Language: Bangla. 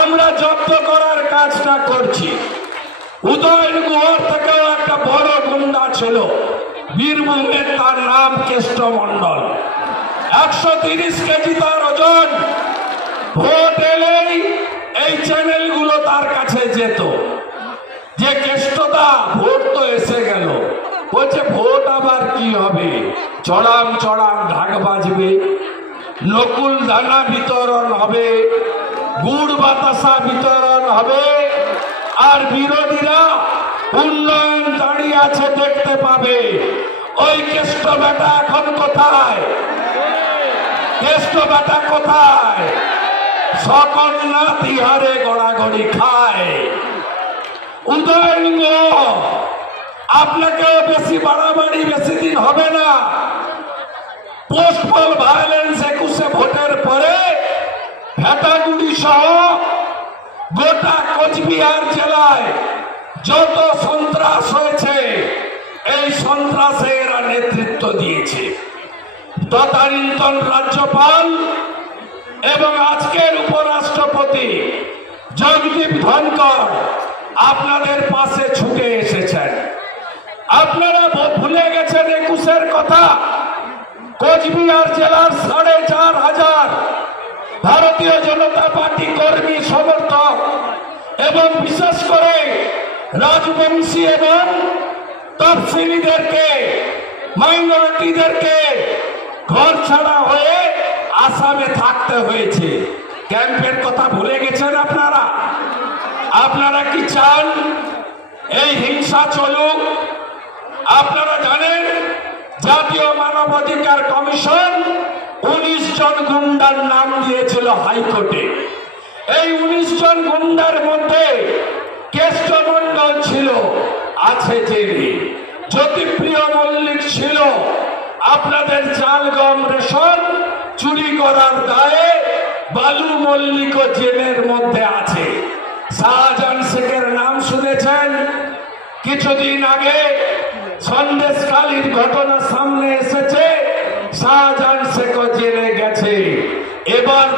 আমরা জব্দ করার কাজটা করছি। উদয়ন গুহর থেকেও একটা বড় গুন্ডা ছিল বীরভূমের, তার নাম কেষ্ট মন্ডল। 130 কেজি তার ওজন। ভোট এলেই এই চ্যানেলগুলো তার কাছে যেত যে কেষ্টদা ভোট তো এসে গেল, বলছে ভোট আবার কি হবে, চড়াম চড়াম ঢাক বাজবে, নকুল দানা বিতরণ হবে, গুড় বাতাসা বিতরণ হবে, আর বিরোধীরা উন্নয়ন দাঁড়িয়ে আছে দেখতে পাবে। ওই কেষ্ট বেটা এখন কোথায়? কেষ্ট বেটা কোথায়? সকন্যা তিহারে গড়াগড়ি খায়। উদয়ন গুহ, আপনাকেও বেশি বাড়াবাড়ি বেশি দিন হবে না। পোস্টপল ভায়োলেন্স 21 ভোটের পরে ভেটাগুড়ি সহ গোটা কোচবিহার জেলায় যত সন্ত্রাস হয়েছে, এই সন্ত্রাসে এরা নেতৃত্ব দিয়েছে। তদানীন্তন রাজ্যপাল এবং আজকের উপরাষ্ট্রপতি জগদীপ ধনকর আপনাদের পাশে ছুটে এসেছেন। আপনারা ভুলে গেছেন 21-এর কথা। কোচবিহার জেলার 4,500 ভারতীয় জনতা পার্টি কর্মী সমর্থক এবং বিশেষ করে রাজবংশী এবং তফসিলিদেরকে, মাইনরিটিদেরকে ঘর ছাড়া হয়ে আসামে থাকতে হয়েছে। ক্যাম্পের কথা ভুলে গেছেন আপনারা? আপনারা কি চান এই হিংসা চলুক? আপনারা জানেন জাতীয় মানবাধিকার কমিশন 19 জন গুন্ডার নাম দিয়েছিল হাইকোর্টে। এই 19 জন গুন্ডার মধ্যে কেষ্ট মন্ডল ছিল, আছে জেলে। জ্যোতিপ্রিয় মল্লিক ছিল, আপনাদের চাল গম রেশন চুরি করার দায়ে বালু মল্লিক জেলের মধ্যে আছে। শাহজাহান শেখের নাম শুনেছেন? কিছুদিন আগে সন্দেশখালীর ঘটনা সামনে এসেছে, শাহজাহান শেখ জেলে গেছে। এবার